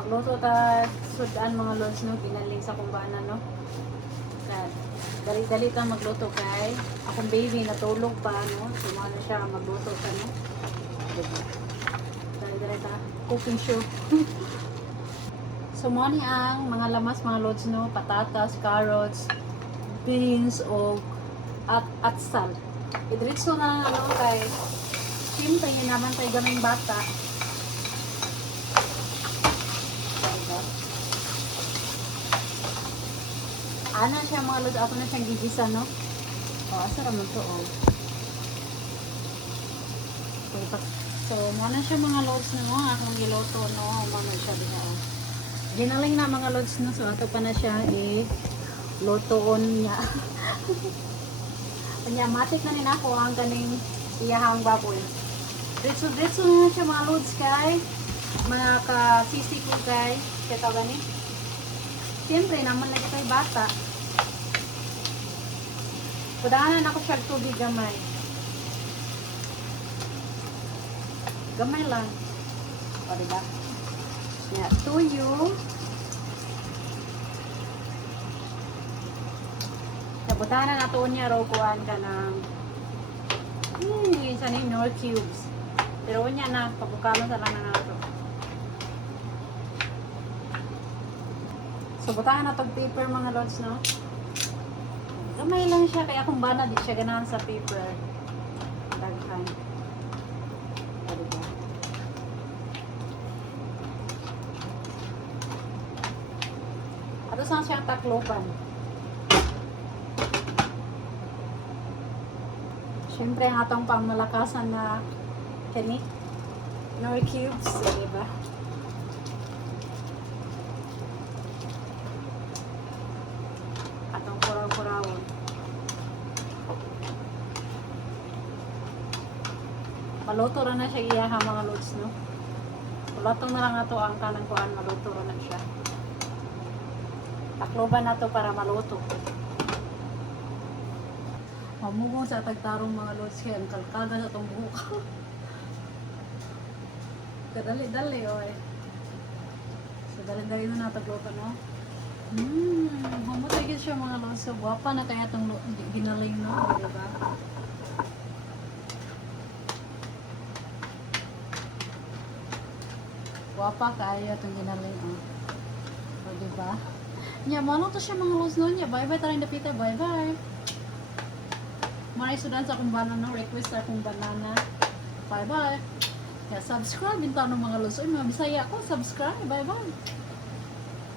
Magluto ta sudan mga lods no, ginaling sa kumbana no. Dali-dali ta magluto kay akong baby natulog pa no. Sumano siya magluto ta no. Dali-dali ta cooking show. So mo ni ang mga lamas mga lods no, patatas, carrots, beans o at sal. Idritso na ano kay siyempre yun naman tayo gaming bata. Ana siya mga lods, ako na siyang gigisa, no? O, asa raman to, o. So, mana siya mga lods na mo, akong giloto, no? Mana siya diha, o. Ginaling na mga lods, no? So, ato pa na siya, lotoon niya. Panyamatik na rin ako ang kaning iyahang baboy. Dritso na siya mga lods kay mga kasisi ko kay kaya gani. Siyempre naman na ito'y bata. Padahanan ako siya tubig gamay. Gamay lang. O diba? Yeah, tuyo. Padahanan nato niya raw kuhaan ka ng isa na yung cubes. Pero niya na, pagkukalo sa lang na nato. So, butahan na tag paper mga lods, no? Gamay lang siya, kaya kung bana, di siya ganahan sa paper. Daghan. Diba? Ato saan siyang taklopan. Siyempre, ang atong pangmalakasan na kani, nor cubes, diba? Atong kuraw-kurawon. Maluto na siya iyaha mga lods, no? Kulatong na lang ato ang kanang kuan, maluto na siya. Takloban na to para maluto. Mamugong sa tagtarong mga lods kaya ang kalkada sa itong buhok. Kadali-dali, oy. So, dali-dali na natagloban, no? Humutay siya mga lods. So, guwapa na kaya itong ginaling, no? Diba? Guwapa kaya itong ginaling, oh. So, diba? Nya, mano to siya mga lods, no? Nya, bye-bye tayo napita. Bye-bye. Maray sudan sa akong banana, request sa akong banana. Bye bye. Kaya subscribe din tayo ng mga lods. Uy, mga Bisaya ko, subscribe. Bye bye.